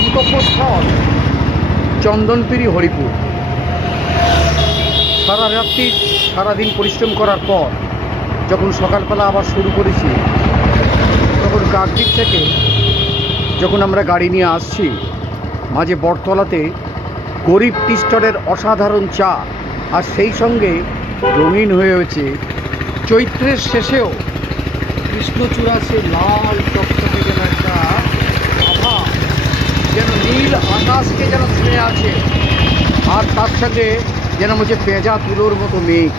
গন্তব্যস্থল চন্দনপিড়ি হরিপুর। সারা রাত্রি, সারাদিন পরিশ্রম করার পর যখন সকালবেলা আবার শুরু করেছি, তখন কাকদ্বীপ থেকে যখন আমরা গাড়ি নিয়ে আসছি, মাঝে বটতলাতে গরিব টি স্টলের অসাধারণ চা আর সেই সঙ্গে রঙিন হয়ে হয়েছে, চৈত্রের শেষেও কৃষ্ণচূড়া সে লাল টকটকে যেন একটা যেন নীল আকাশকে যেন ছুঁয়ে আছে। আর তার সাথে যেন হচ্ছে পেঁজা তুলোর মতো মেঘ।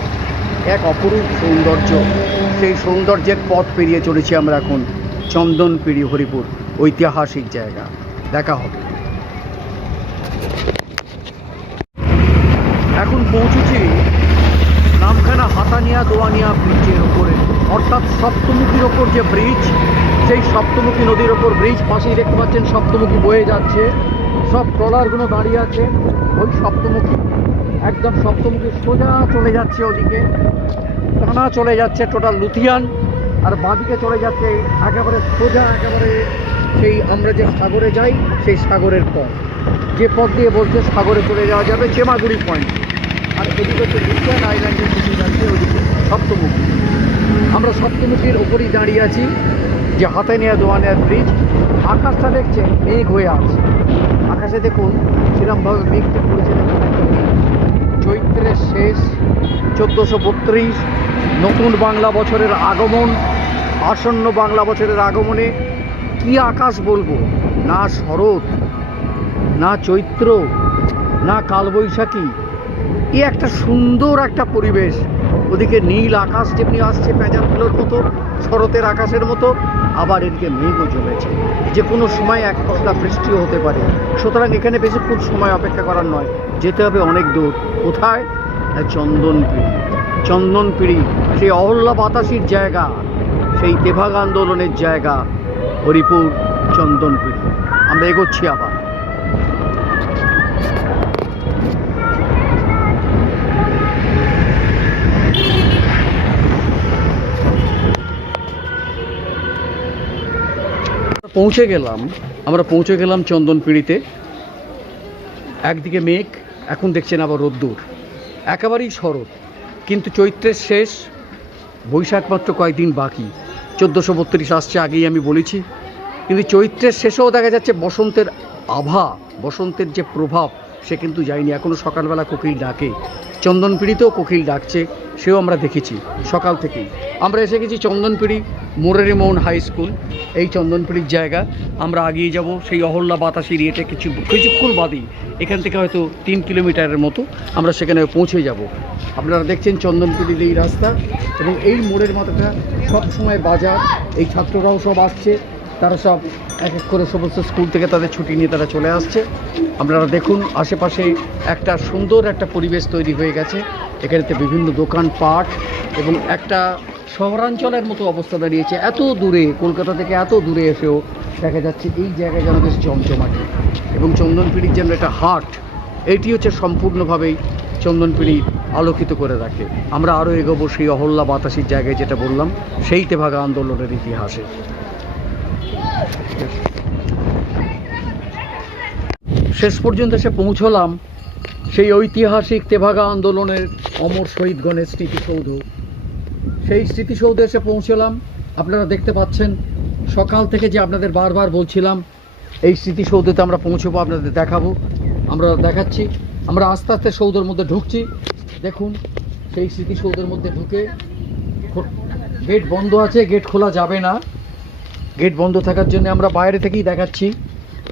এক অপরূপ সৌন্দর্য। সেই সৌন্দর্যের পথ পেরিয়ে চলেছি আমরা এখন চন্দনপিড়ি হরিপুর, ঐতিহাসিক জায়গা। দেখা হবে। এখন পৌঁছেছি নামখানা হাতানিয়া দোয়ানিয়া ব্রিজের ওপরে। অর্থাৎ সপ্তমুখীর ওপর যে ব্রিজ সেই সপ্তমুখী নদীর ওপর ব্রিজ পাশেই দেখতে পাচ্ছেন সপ্তমুখী বয়ে যাচ্ছে। সব ট্রলারগুলো দাঁড়িয়ে আছে। ওই সপ্তমুখী, একদম সপ্তমুখী সোজা চলে যাচ্ছে ওদিকে। টানা চলে যাচ্ছে টোটাল লুথিয়ান। আর বাঁদিকে চলে যাচ্ছে একেবারে সোজা, একেবারে সেই আমরা যে সাগরে যাই, সেই সাগরের পথ। যে পথ দিয়ে বলছে সাগরে চলে যাওয়া যাবে চেমাগুড়ি পয়েন্ট। আর এদিকে হচ্ছে লুথিয়ান আইল্যান্ডের যাচ্ছে ওদিকে সপ্তমুখী। আমরা সপ্তমুখীর ওপরই দাঁড়িয়ে আছি। যে হাতে নেওয়া দোয়ানিয়া ব্রিজ আকাশটা দেখছেন, মেঘ হয়ে আছে। আকাশে দেখুন সেরকমভাবে মেঘটা পড়েছে। চৈত্রের শেষ, চোদ্দোশো বত্রিশ, নতুন বাংলা বছরের আগমন, আসন্ন বাংলা বছরের আগমনে কি আকাশ বলব? না শরৎ, না চৈত্র, না কালবৈশাখী। এ একটা সুন্দর একটা পরিবেশ। ওদিকে নীল আকাশ যেমনি আসছে পেঁচাগুলোর মতো শরতের আকাশের মতো আবার এদিকে মেঘও জমেছে। যে কোনো সময় এক পশলা বৃষ্টিও হতে পারে। সুতরাং এখানে বেশিক্ষণ সময় অপেক্ষা করার নয়। যেতে হবে অনেক দূর। কোথায়? চন্দনপিড়ি। চন্দনপিড়ি, সেই অহল্লা বাতাসির জায়গা, সেই তেভাগ আন্দোলনের জায়গা, হরিপুর চন্দনপিড়ি। আমরা এগোচ্ছি আবার। পৌঁছে গেলাম, আমরা পৌঁছে গেলাম চন্দনপিড়িতে। একদিকে মেঘ, এখন দেখছেন আবার রোদ্দুর। একেবারেই শরৎ, কিন্তু চৈত্রের শেষ, বৈশাখ মাত্র কয়েকদিন বাকি। চোদ্দোশো বত্রিশ আসছে আগেই আমি বলেছি। কিন্তু চৈত্রের শেষেও দেখা যাচ্ছে বসন্তের আভা, বসন্তের যে প্রভাব, সে কিন্তু যায়নি। এখনও সকালবেলা কোকিল ডাকে। চন্দনপিড়িতেও কোকিল ডাকছে। সেও আমরা দেখেছি সকাল থেকেই। আমরা এসে গেছি চন্দনপিড়ি মোরেরে মোহন হাই স্কুল। এই চন্দনপিড়ির জায়গা। আমরা আগিয়ে যাব সেই অহল্লা বাতাসি এরিয়াতে কিছু কিছুক্ষণ বাদেই এখান থেকে হয়তো তিন কিলোমিটারের মতো আমরা সেখানে পৌঁছে যাব। আপনারা দেখছেন চন্দনপিড়ির এই রাস্তা এবং এই মোড়ের মাথাটা সব সময় বাজার। এই ছাত্ররাও সব আসছে। তারা সব এক এক করে সমস্ত স্কুল থেকে তাদের ছুটি নিয়ে তারা চলে আসছে। আপনারা দেখুন, আশেপাশে একটা সুন্দর একটা পরিবেশ তৈরি হয়ে গেছে। এখানেতে বিভিন্ন দোকানপাট এবং একটা শহরাঞ্চলের মতো অবস্থা দাঁড়িয়েছে। এত দূরে, কলকাতা থেকে এত দূরে এসেও দেখা যাচ্ছে এই জায়গায় যেন বেশ জমজমাটি এবং চন্দনপিড়ির যেন একটা হাট, এটি হচ্ছে সম্পূর্ণভাবেই চন্দনপিড়ি আলোকিত করে রাখে। আমরা আরও এগোবো সেই অহল্লা বাতাসির জায়গায় যেটা বললাম, সেই তেভাগা আন্দোলনের ইতিহাসে। শেষ পর্যন্ত এসে পৌঁছলাম। সেই ঐতিহাসিক তেভাগা আন্দোলনের অমর শহীদগণের স্মৃতিসৌধ। সেই স্মৃতিসৌধে এসে পৌঁছলাম। আপনারা দেখতে পাচ্ছেন, সকাল থেকে যে আপনাদের বারবার বলছিলাম, এই স্মৃতিসৌধেতে আমরা পৌঁছবো, আপনাদের দেখাবো। আমরা দেখাচ্ছি, আমরা আস্তে আস্তে সৌধের মধ্যে ঢুকছি। দেখুন, সেই স্মৃতিসৌধের মধ্যে ঢুকে গেট বন্ধ আছে, গেট খোলা যাবে না। গেট বন্ধ থাকার জন্য আমরা বাইরে থেকেই দেখাচ্ছি।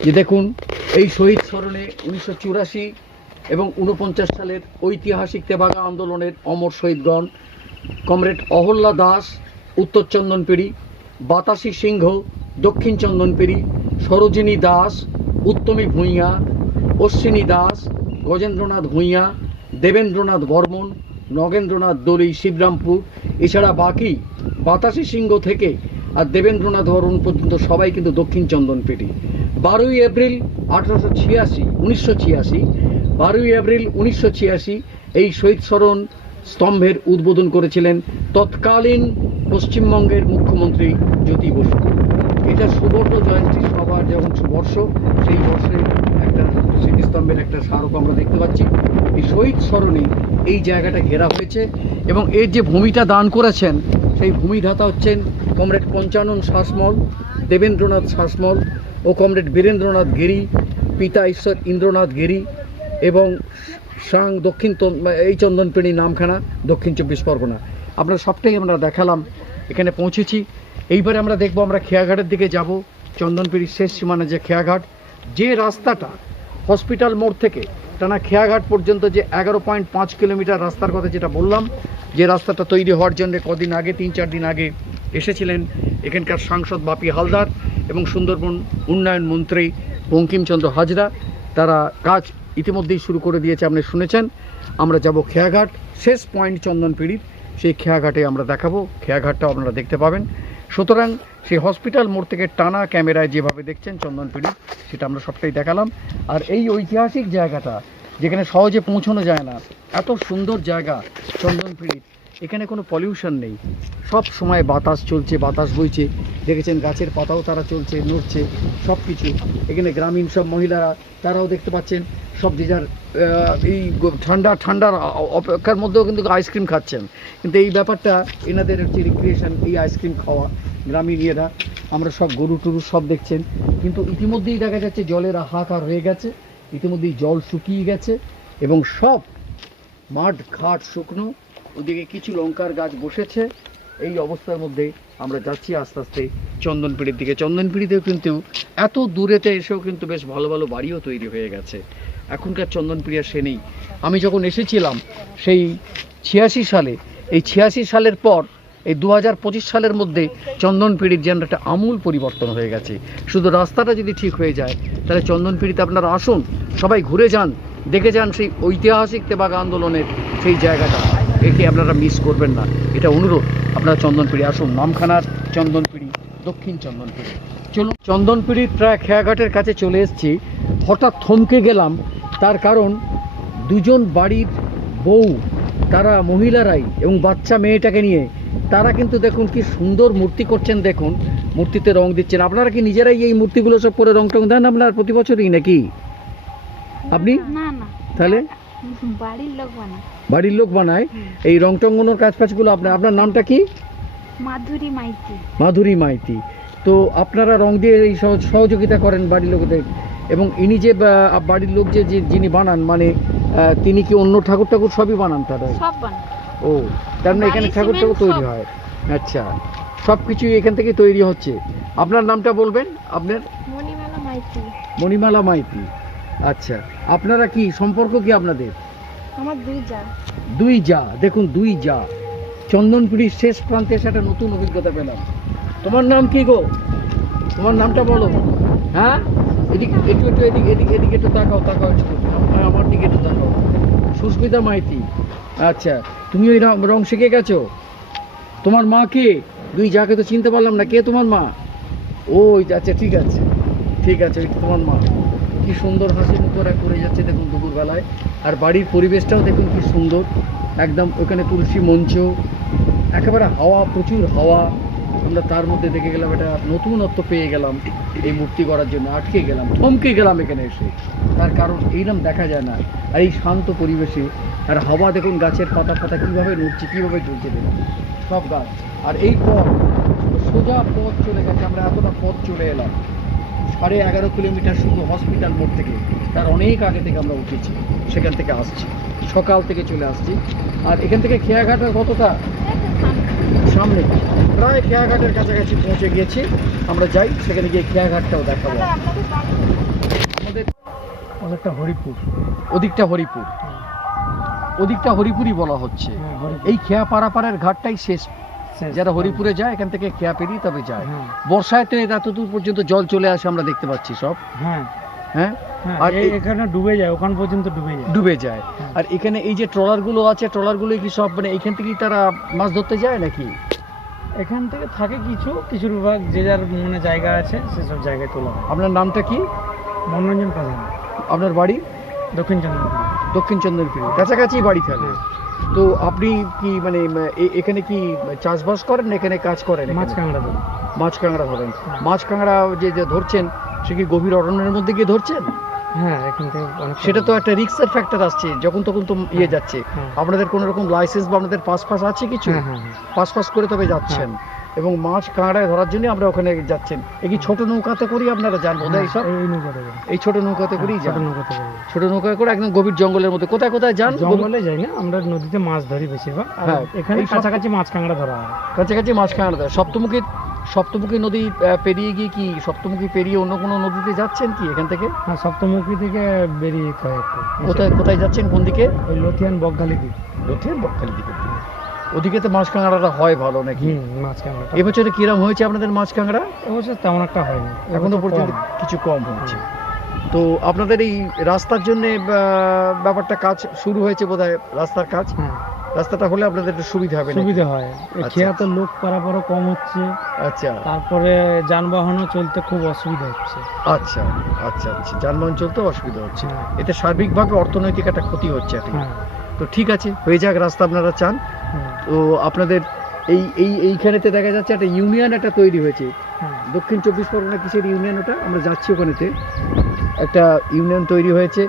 যে দেখুন, এই শহীদ স্মরণে উনিশশো চুরাশি এবং উনপঞ্চাশ সালের ঐতিহাসিক তেভাগা আন্দোলনের অমর শহীদগণ, কমরেড অহল্লা দাস, উত্তর চন্দনপিড়ি, বাতাসী সিংহ, দক্ষিণ চন্দনপিড়ি, সরোজিনী দাস, উত্তমী ভূঁইয়া, অশ্বিনী দাস, গজেন্দ্রনাথ ভূঁইয়া, দেবেন্দ্রনাথ বর্মন, নগেন্দ্রনাথ দলি শিবরামপুর, এছাড়া বাকি বাতাসী সিংহ থেকে আর দেবেন্দ্রনাথ বর্মন পর্যন্ত সবাই কিন্তু দক্ষিণ চন্দনপিড়ি। বারোই এপ্রিল আঠারোশো ছিয়াশি, উনিশশো ছিয়াশি বারোই এপ্রিল উনিশশো ছিয়াশি এই শহীদ স্মরণ স্তম্ভের উদ্বোধন করেছিলেন তৎকালীন পশ্চিমবঙ্গের মুখ্যমন্ত্রী জ্যোতি বসু। এটা সুবর্ণ জয়ন্তী সবার যখন বর্ষ সেই বর্ষে একটা স্মৃতিস্তম্ভের একটা স্মারক আমরা দেখতে পাচ্ছি। এই শহীদ স্মরণে এই জায়গাটা ঘেরা হয়েছে এবং এর যে ভূমিটা দান করেছেন, সেই ভূমিদাতা হচ্ছেন কমরেড পঞ্চানন শাসমল, দেবেন্দ্রনাথ শাসমল ও কমরেড বীরেন্দ্রনাথ গিরি, পিতা ঈশ্বর ইন্দ্রনাথ গিরি। এবং সাং দক্ষিণ এই চন্দনপেণী নামখানা দক্ষিণ চব্বিশ পরগনা। আমরা সবটাই আমরা দেখালাম, এখানে পৌঁছেছি। এইবারে আমরা দেখব, আমরা খেয়াঘাটের দিকে যাব। চন্দনপিড়ির শেষ সীমানা যে খেয়াঘাট, যে রাস্তাটা হসপিটাল মোড় থেকে টানা খেয়াঘাট পর্যন্ত যে এগারো পয়েন্ট পাঁচ কিলোমিটার রাস্তার কথা যেটা বললাম, যে রাস্তাটা তৈরি হওয়ার জন্য কদিন আগে, তিন চার দিন আগে এসেছিলেন এখানকার সাংসদ বাপি হালদার এবং সুন্দরবন উন্নয়ন মন্ত্রী বঙ্কিমচন্দ্র হাজরা। তারা কাজ ইতিমধ্যেই শুরু করে দিয়েছে, আপনি শুনেছেন। আমরা যাব খেয়াঘাট। শেষ পয়েন্ট চন্দনপিড়ির সেই খেয়াঘাটে আমরা দেখাবো। খেয়াঘাটটাও আপনারা দেখতে পাবেন। সুতরাং সেই হসপিটাল মোড় থেকে টানা ক্যামেরায় যেভাবে দেখছেন চন্দনপিড়ি সেটা আমরা সবটাই দেখালাম। আর এই ঐতিহাসিক জায়গাটা, যেখানে সহজে পৌঁছানো যায় না, এত সুন্দর জায়গা চন্দনপিড়ির এখানে কোনো পলিউশন নেই। সব সময় বাতাস চলছে, বাতাস বইছে। দেখেছেন গাছের পাতাও তারা চলছে, নড়ছে সব কিছু এখানে গ্রামীণ সব মহিলারা, তারাও দেখতে পাচ্ছেন। সব যে যার এই ঠান্ডা, ঠান্ডার অপেক্ষার মধ্যেও কিন্তু আইসক্রিম খাচ্ছেন। কিন্তু এই ব্যাপারটা এনাদের হচ্ছে রিক্রিয়েশন এই আইসক্রিম খাওয়া গ্রামীণ ইয়েরা। আমরা সব গরু টরু সব দেখছেন। কিন্তু ইতিমধ্যেই দেখা যাচ্ছে জলের হাহাকার হয়ে গেছে। ইতিমধ্যেই জল শুকিয়ে গেছে এবং সব মাঠ, ঘাট শুকনো। ওদিকে কিছু লঙ্কার গাছ বসেছে। এই অবস্থার মধ্যে আমরা যাচ্ছি আস্তে আস্তে চন্দনপিড়ির দিকে। চন্দনপিড়িতেও কিন্তু এত দূরেতে এসেও কিন্তু বেশ ভালো ভালো বাড়িও তৈরি হয়ে গেছে। এখনকার চন্দনপিড়ি আর সে নেই। আমি যখন এসেছিলাম সেই ছিয়াশি সালে, এই ছিয়াশি সালের পর, এই দু হাজার পঁচিশ সালের মধ্যে চন্দনপিড়ির যেন একটা আমূল পরিবর্তন হয়ে গেছে। শুধু রাস্তাটা যদি ঠিক হয়ে যায়, তাহলে চন্দনপিড়িতে আপনারা আসুন, সবাই ঘুরে যান, দেখে যান সেই ঐতিহাসিক তেবাগ আন্দোলনের সেই জায়গাটা। একে আপনারা মিস করবেন না। এটা অনুরোধ। আপনারা চন্দনপিড়ি আসুন। নামখানার চন্দনপিড়ি দক্ষিণ চন্দনপিড়ি চলুন চন্দনপিড়ির প্রায় খেয়াঘাটের কাছে চলে এসেছি। হঠাৎ থমকে গেলাম। তার কারণ দুজন বাড়ির বউ তারা মহিলারাই এবং বাচ্চা মেয়েটাকে নিয়ে। তারা কিন্তু দেখুন কি সুন্দর মূর্তি করছেন দেখুন। মূর্তিতে রং দিচ্ছেন। আপনারা কি নিজেরাই এই মূর্তিগুলো সব করে রং টং দেন আপনার প্রতি বছরই নাকি? আপনি? তাহলে? বাড়ির লোক বানায়। বাড়ির লোক বানায়? এই রং টঙ্গনোর কাজ ফাজগুলো আপনার আপনার নামটা কি? মাধুরী মাইতি। মাধুরী মাইতি। তো আপনারা রং দিয়ে এই সহযোগিতা করেন বাড়ির লোকদের। এবং ইনি যে বাড়ির লোক যে যিনি বানান মানে তিনি কি অন্য ঠাকুর ঠাকুর সবই বানান তারা সব ও তার মানে এখানে ঠাকুর ঠাকুর তৈরি হয়। আচ্ছা। সব কিছুই এখান থেকে তৈরি হচ্ছে। আপনার নামটা বলবেন? আপনার? মণিমালা মাইতি। মণিমালা মাইতি। আচ্ছা আপনারা কি সম্পর্ক কি আপনাদের? আমার দুই যা। দুই যা দেখুন দুই যা। চন্দনপুরীর শেষ প্রান্তে এসে একটা নতুন অভিজ্ঞতা পেলাম। তোমার নাম কি গো? তোমার নামটা বলো। হ্যাঁ? এদিকে একটু একটু এদিকে এদিকে এদিকে একটু তাকাও তাকাও একটু। আমার- দিকে একটু তাকাও। সুস্মিতা মাইতি। আচ্ছা তুমি ওই রং রং শিখে গেছো? তোমার মা কে? দুই যাকে তো চিনতে পারলাম না। কে তোমার মা? ওই আচ্ছা ঠিক আছে। ঠিক আছে তোমার মা। কি সুন্দর হাসি মুখ ওরা করে যাচ্ছে দেখুন দুপুরবেলায়। আর বাড়ির পরিবেশটাও দেখুন কি সুন্দর। একদম ওখানে তুলসী মঞ্চ একেবারে হাওয়া, প্রচুর হাওয়া। আমরা তার মধ্যে দেখে গেলাম এটা নতুনত্ব পেয়ে গেলাম এই মূর্তি করার জন্য, আটকে গেলাম, থমকে গেলাম এখানে এসে। তার কারণ এইরকম দেখা যায় না। আর এই শান্ত পরিবেশে, আর হাওয়া দেখুন গাছের পাতা পাতা কীভাবে নড়ছে, কীভাবে চলছে দেখুন। সব গাছ। আর এই পথ, সোজা পথ চলে গেছে, আমরা এতটা পথ চলে এলাম। সাড়ে এগারো কিলোমিটার শুধু হসপিটাল মোড় থেকে তার অনেক আগে থেকে আমরা উঠেছি সেখান থেকে আসছি। সকাল থেকে চলে আসছি। আর এখান থেকে খেয়াঘাটের কতটা? সামনে। প্রায় খেয়াঘাটের কাছাকাছি পৌঁছে গিয়েছি। আমরা যাই সেখানে গিয়ে খেয়াঘাটটাও দেখাবো। আমাদের অনেকটা হরিপুর। ওদিকটা হরিপুর। ওদিকটা হরিপুরই বলা হচ্ছে। এই খেয়া পাড়াপাড়ের ঘাটটাই শেষ। যারা হরিপুরে যায় এখান থেকে খেয়া পেরিয়ে তবে যায়। হ্যাঁ। বর্ষায় তো এত দূর পর্যন্ত জল চলে আসে আমরা দেখতে পাচ্ছি সব। হ্যাঁ। হ্যাঁ? হ্যাঁ আর এখানে ডুবে যায় ওখান পর্যন্ত ডুবে যায়। ডুবে যায়। হ্যাঁ। আর এখানে এই যে ট্রলারগুলো আছে ট্রলারগুলো কি সব মানে এখান থেকেই তারা মাছ ধরতে যায় নাকি? এখান থেকে থাকে কিছু কিছু বিভাগ যে যার মানে জায়গা আছে সেসব জায়গায় তোলা আপনার নামটা কি? মনোরঞ্জন প্রধান। আপনার বাড়ি? দক্ষিণ চন্দ্রপুর। দক্ষিণ চন্দ্রপুরি। কাছাকাছি বাড়ি থাকে তো আপনি কি মানে এখানে কি চাষবাস করেন এখানে কাজ করেন মাছ কাঁকড়া ধরেন। মাছ কাঁকড়া ধরেন। হ্যাঁ। মাছ কাঁকড়া যে যে ধরছেন সে কি গভীর অরণ্যের মধ্যে গিয়ে ধরছেন? হ্যাঁ এখান থেকে সেটা তো একটা রিক্সের ফ্যাক্টর আসছে যখন তখন তো ইয়ে যাচ্ছে। হ্যাঁ। আপনাদের কোনো রকম লাইসেন্স বা আপনাদের পাস ফাস আছে কিছু? হ্যাঁ হ্যাঁ হ্যাঁ। পাস পাস করে তবে যাচ্ছেন। এবং মাছ কাঁকড়ায় ধরার জন্য আমরা ওখানে যাচ্ছেন এই কি ছোট নৌকাতে করি আপনারা যান বোধহয় এইসব এই নৌকাতে এই ছোট নৌকাতে করেই হ্যাঁ, ছোট যান নৌকাতে করে। ছোট নৌকায় করে একদম গভীর জঙ্গলের মধ্যে কোথায় কোথায় যান? জঙ্গলে যাই না আমরা নদীতে মাছ ধরি বেশিরভাগ। হ্যাঁ, এখানে কাছাকাছি মাছ কাঁকড়া ধরা হয়। কাছাকাছি মাছ কাঁকড়া ধরা সপ্তমুখী সপ্তমুখী নদী পেরিয়ে গিয়ে কি সপ্তমুখী পেরিয়ে অন্য কোনো নদীতে যাচ্ছেন কি এখান থেকে? হ্যাঁ সপ্তমুখী থেকে বেরিয়ে হয় একটু কোথায় কোথায় যাচ্ছেন কোন দিকে? ওই লথিয়ান বকখালি দিক। লথিয়ান বকখালি দিকে। ওদিকে তো মাছ কাঁকড়াটা হয় ভালো নাকি? মাছ কাঁকড়া এবছরে কিরম হয়েছে আপনাদের মাছ কাঁকড়া অবশ্য তেমন একটা হয়নি এখনও এবছর পর্যন্ত কিছু কম হচ্ছে তো আপনাদের এই রাস্তার জন্য ব্যাপারটা কাজ শুরু হয়েছে বোধহয় রাস্তার কাজ? রাস্তাটা হলে আপনাদের একটু সুবিধা হবে সুবিধা হয়। আচ্ছা। খেয়া তো লোক পারাপারও কম হচ্ছে। আচ্ছা। তারপরে যানবাহনও চলতে খুব অসুবিধা হচ্ছে। আচ্ছা আচ্ছা আচ্ছা। যানবাহন চলতেও অসুবিধা হচ্ছে। এতে সার্বিকভাবে অর্থনৈতিক একটা ক্ষতি হচ্ছে আর কি। তো ঠিক আছে হয়ে যাক রাস্তা আপনারা চান। তো আপনাদের এই এই এইখানেতে দেখা যাচ্ছে একটা ইউনিয়ন একটা তৈরি হয়েছে। হ্যাঁ দক্ষিণ চব্বিশ পরগনা কিসের ইউনিয়ন ওটা? আমরা যাচ্ছি ওখানেতে। একটা ইউনিয়ন তৈরি হয়েছে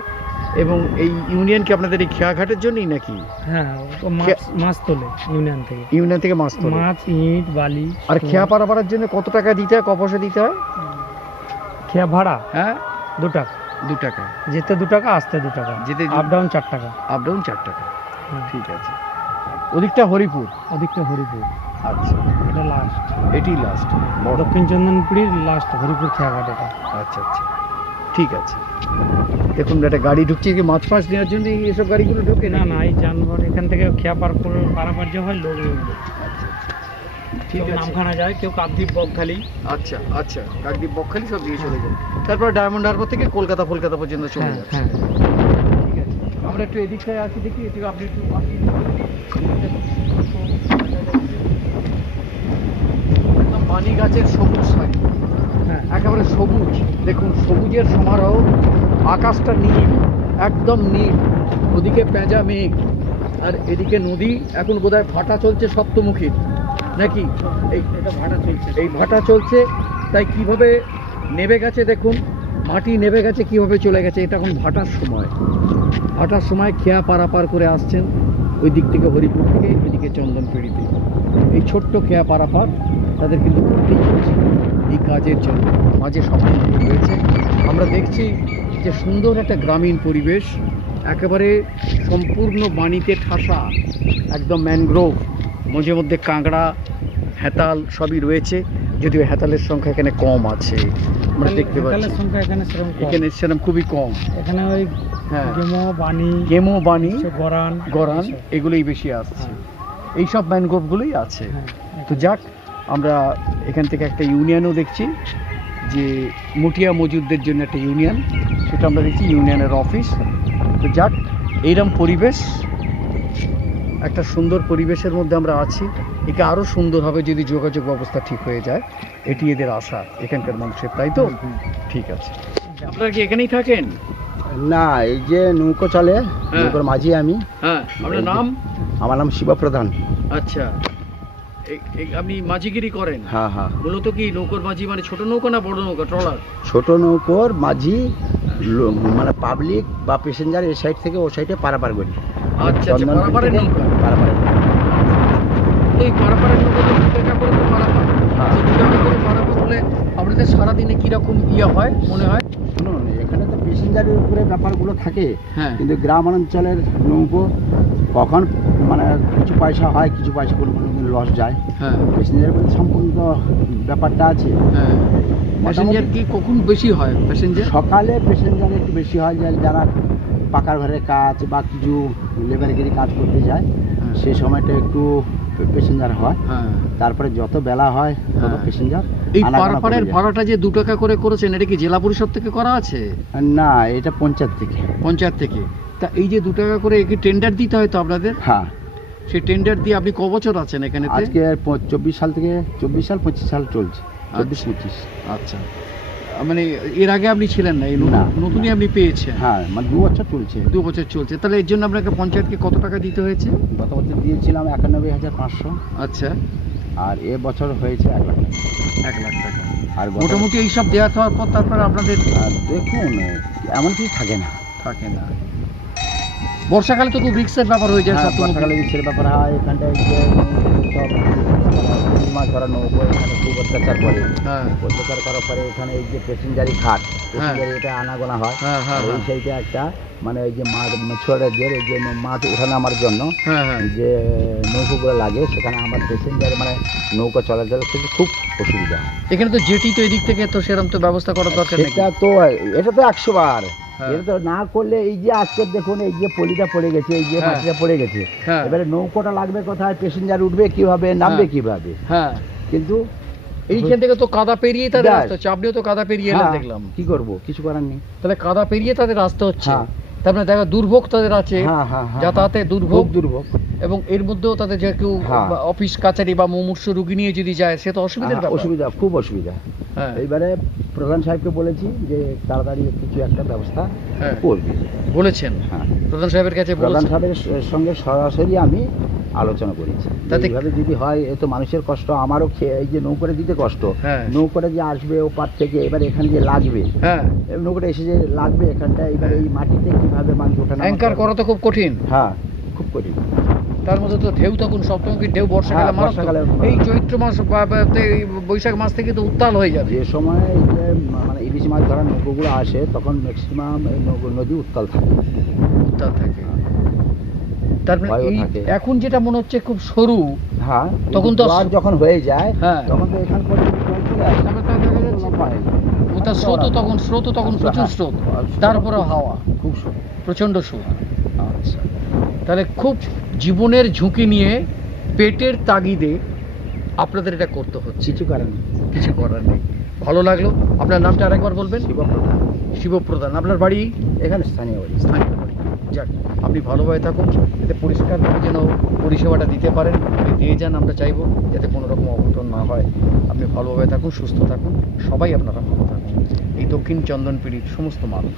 এবং এই ইউনিয়ন কি আপনাদের এই খেয়াঘাটের জন্যই নাকি? হ্যাঁ মাছ তোলে ইউনিয়ন থেকে। ইউনিয়ন থেকে মাছ তোলে মাছ ইট বালি আর। খেয়া পারাপাড়ার জন্য কত টাকা দিতে হয় ক পয়সা দিতে হয়? খেয়া ভাড়া? হ্যাঁ। দু টাকা। দু টাকা। যেতে দু টাকা আসতে দু টাকা। যেতে আপ ডাউন চার টাকা। আপ ডাউন চার টাকা। হ্যাঁ। ঠিক আছে। ওদিকটা হরিপুর? ওদিকটা হরিপুর। আচ্ছা। এটা লাস্ট এটি লাস্ট দক্ষিণ চন্দনপুরীর লাস্ট হরিপুর খেয়াঘাট এটা। আচ্ছা আচ্ছা। ঠিক আছে। দেখুন একটা গাড়ি ঢুকছে কি মাছ ফাছ নেওয়ার জন্য এসব গাড়িগুলো ঢোকে না না এই যানবাহন এখান থেকে খেয়া পার করে পারাপার যে হয় লোক উঠবে আচ্ছা ঠিক কেউ আছে। নামখানা যায় কেউ কাকদ্বীপ বকখালি। আচ্ছা আচ্ছা। কাকদ্বীপ বকখালি সব দিয়ে চলে যায়। তারপর ডায়মন্ড হারবার থেকে কলকাতা কলকাতা পর্যন্ত চলে হ্যাঁ যাচ্ছে। হ্যাঁ। আমরা একটু এদিকটায় আসি দেখি একটু আপনি একটু। পানি গাছের সবুজ হ্যাঁ। একেবারে সবুজ। দেখুন সবুজের সমারোহ আকাশটা নীল একদম নীল। ওদিকে পেঁজা মেঘ আর এদিকে নদী। এখন বোধহয় ভাটা চলছে সপ্তমুখীর নাকি? এই এটা ভাড়া চলছে। এই ভাটা চলছে। তাই কীভাবে নেবে গেছে দেখুন। মাটি নেবে গেছে কীভাবে চলে গেছে এটা এখন ভাটার সময়। ভাটার সময় খেয়া পারাপার করে আসছেন ওই দিক থেকে হরিপুর থেকে, এদিকে চন্দনপিড়িতে এই ছোট্ট খেয়া পারাপার তাদের কিন্তু করতেই হচ্ছে এই কাজের জন্য। মাঝে সম্পূর্ণ রয়েছে আমরা দেখছি যে সুন্দর একটা গ্রামীণ পরিবেশ, একেবারে সম্পূর্ণ বাণীতে ঠাসা, একদম ম্যানগ্রোভ, মাঝে মধ্যে কাঁকড়া, হেতাল সবই রয়েছে। যদিও হেতালের সংখ্যা এখানে কম আছে আমরা দেখতে পাচ্ছি। সংখ্যা এখানে সেরকম কম। এখানে সেরকম খুবই কম। এখানে ওই হ্যাঁ। গেমো বানি গেমো বাণী গরান গরান এগুলোই বেশি আসছে। এইসব ম্যানগ্রোভগুলোই আছে। হ্যাঁ তো যাক আমরা এখান থেকে একটা ইউনিয়নও দেখছি যে মুটিয়া মজুদদের জন্য একটা ইউনিয়ন। সেটা আমরা দেখছি ইউনিয়নের অফিস। তো যাক এইরকম পরিবেশ। একটা সুন্দর পরিবেশের মধ্যে আমরা আছি। একে আরও সুন্দর হবে যদি যোগাযোগ ব্যবস্থা ঠিক হয়ে যায় এটি এদের আশা এখানকার মানুষের তাই তো? ঠিক আছে। আপনারা কি এখানেই থাকেন? না এই যে নৌকো চলে হ্যাঁ। নৌকোর মাঝি আমি। হ্যাঁ আপনার নাম? আমার নাম শিবা প্রধান। আচ্ছা। এ- এ- আপনি মাঝিগিরি করেন? হ্যাঁ হ্যাঁ। মূলত কি নৌকোর মাঝি মানে ছোট নৌকা না বড় নৌকা ট্রলার? ছোট নৌকোর মাঝি মানে পাবলিক বা প্যাসেঞ্জার এই সাইড থেকে ও সাইডে পারাপার করি। আচ্ছা আচ্ছা পারাপারের নৌকা? পারাপার এই পারাপারের নৌকা তো দু টাকা করে তো পারাপার। হ্যাঁ। দু টাকা করে পারাপার হলে আপনাদের সারাদিনে কীরকম ইয়ে হয় মনে হয়? শুনুন এখানে তো প্যাসেঞ্জারের উপরে ব্যাপারগুলো থাকে হ্যাঁ। কিন্তু গ্রাম অঞ্চলের নৌকো কখন মানে কিছু পয়সা হয় কিছু পয়সা কোনো কোনো লস যায়। হ্যাঁ। প্যাসেঞ্জারের উপরে সম্পূর্ণ ব্যাপারটা আছে। হ্যাঁ। প্যাসেঞ্জার কি কখন বেশি হয় প্যাসেঞ্জার? সকালে প্যাসেঞ্জার একটু বেশি হয় যারা পাকার ঘরের কাজ বা কিছু লেবারগিরি কাজ করতে যায় সেই সময়টা একটু প্যাসেঞ্জার হয়। হ্যাঁ। তারপরে যত বেলা হয় তত হ্যাঁ। প্যাসেঞ্জার এই পারাপারের ভাড়াটা যে দু টাকা করে করেছেন এটা কি জেলা পরিষদ থেকে করা আছে? না এটা পঞ্চায়েত থেকে। পঞ্চায়েত থেকে। তা এই যে দু টাকা করে কি টেন্ডার দিতে হয় তো আপনাদের? হ্যাঁ। সেই টেন্ডার দিয়ে আপনি ক বছর আছেন এখানে আজকে চব্বিশ সাল থেকে চব্বিশ সাল পঁচিশ সাল চলছে। চব্বিশ আচ্ছা। পঁচিশ। আচ্ছা। মানে এর আগে আপনি ছিলেন না এই নতুন- নতুনই আপনি পেয়েছেন। হ্যাঁ মানে দু বছর চলছে। দু বছর চলছে। তাহলে এর জন্য আপনাকে পঞ্চায়েতকে কত টাকা দিতে হয়েছে? গত বছর দিয়েছিলাম একানব্বই হাজার পাঁচশো। আচ্ছা। আর এ বছর হয়েছে এক লাখ টাকা। এক লাখ টাকা। আর মোটামুটি এইসব দেওয়া খাওয়ার পর তারপরে আপনাদের দেখুন এমন কিছু থাকে না। থাকে না। বর্ষাকালে তো খুব রিক্সের ব্যাপার হয়ে যায় হ্যাঁ, বর্ষাকালে রিক্সের ব্যাপার হয় এখানটায় সব মাছ ধরা নৌকো এখানে খুব অত্যাচার করে। হ্যাঁ। অত্যাচার করার পরে এখানে এই যে প্যাসেঞ্জারি ঘাট প্যাসেঞ্জারি এটা আনাগোনা হয়। হ্যাঁ হ্যাঁ হ্যাঁ। সাইডে একটা মানে ওই যে মাছ ছোড়াদের এই যে মাছ ওঠা নামার জন্য হ্যাঁ হ্যাঁ। যে নৌকোগুলো লাগে সেখানে আমার প্যাসেঞ্জার মানে নৌকা চলাচল কিন্তু খুব অসুবিধা হয়। এখানে তো জেটি তো এদিক থেকে তো সেরকম তো ব্যবস্থা করার দরকার নেই সেটা তো এটা তো একশো বার হ্যাঁ। এটা তো না করলে এই যে আজকে দেখুন এই যে পলিটা পড়ে গেছে এই যে হ্যাঁ। মাটিটা পড়ে গেছে হ্যাঁ। এবারে নৌকোটা লাগবে কোথায় প্যাসেঞ্জার উঠবে কীভাবে নামবে হ্যাঁ। কীভাবে? হ্যাঁ। কিন্তু এইখান থেকে তো কাদা পেরিয়ে তাদের। রাস্তা হচ্ছে। আপনিও তো কাদা পেরিয়ে হ্যাঁ, দেখলাম। কি করব? কিছু করার নেই। তাহলে কাদা পেরিয়ে তাদের রাস্তা হচ্ছে। হ্যাঁ। তারপরে দেখো দুর্ভোগ তাদের আছে হ্যাঁ হ্যাঁ হ্যাঁ যাতায়াতে দুর্ভোগ। দুর্ভোগ। এবং এর মধ্যেও তাদের যে কেউ। অফিস কাছারি বা মুমূর্ষ রুগী নিয়ে যদি যায় সে তো অসুবিধার অসুবিধা খুব অসুবিধা। হ্যাঁ। এইবারে প্রধান সাহেবকে বলেছি যে তাড়াতাড়ি কিছু একটা ব্যবস্থা করবে। বলেছেন। হ্যাঁ। প্রধান সাহেবের কাছে প্রধান সাহেবের সঙ্গে সরাসরি আমি আলোচনা করেছি। এইভাবে যদি হয় এ তো মানুষের কষ্ট আমারও খে- এই যে নৌকরে দিতে কষ্ট হ্যাঁ। নৌকরে যে আসবে ও পার থেকে এবার এখানে যে লাগবে হ্যাঁ। নৌকরে এসে যে লাগবে এখানটা এবার এই মাটিতে কীভাবে মানুষ ওঠানো অ্যাঙ্কার করা তো খুব কঠিন। হ্যাঁ খুব কঠিন। তার মধ্যে তো ঢেউ তখন সপ্তমীর ঢেউ বর্ষাকালে হ্যাঁ, বর্ষাকালে- এই চৈত্র মাস বৈশাখ মাস থেকে তো উত্তাল হয়ে যাবে। যে সময় এই যে মানে ইলিশ মাছ ধরার নৌকোগুলো আসে তখন ম্যাক্সিমাম নদী উত্তাল থাকে। উত্তাল থাকে। তারপরে ভয়ও এখন যেটা মনে হচ্ছে খুব সরু হ্যাঁ তখন তো- যখন হয়ে যায় হ্যাঁ। তখন তো এখান দেখা যাচ্ছে লম্বা হয়ে স্রোতও তখন স্রোতও তখন প্রচুর। স্রোত। তারপরে হাওয়া। খুব প্রচণ্ড সুদ আচ্ছা। তাহলে খুব জীবনের ঝুঁকি নিয়ে পেটের তাগিদে আপনাদের এটা করতে হচ্ছে। কিছু করেন কিছু করার নেই। ভালো লাগল। আপনার নামটা আরেকবার বলবেন? শিবপ্রধান। শিবপ্রধান। আপনার বাড়ি? এখানে স্থানীয় বাড়ি। স্থানীয় বাড়ি। যাক আপনি ভালোভাবে থাকুন যাতে পরিষ্কারভাবে যেন পরিষেবাটা দিতে পারেন, আপনি দিয়ে যান, আমরা চাইব যাতে কোনো রকম অঘটন না হয়। আপনি ভালোভাবে থাকুন, সুস্থ থাকুন, সবাই আপনারা ভালো থাকুন। এই দক্ষিণ চন্দনপিড়ির সমস্ত মানুষ।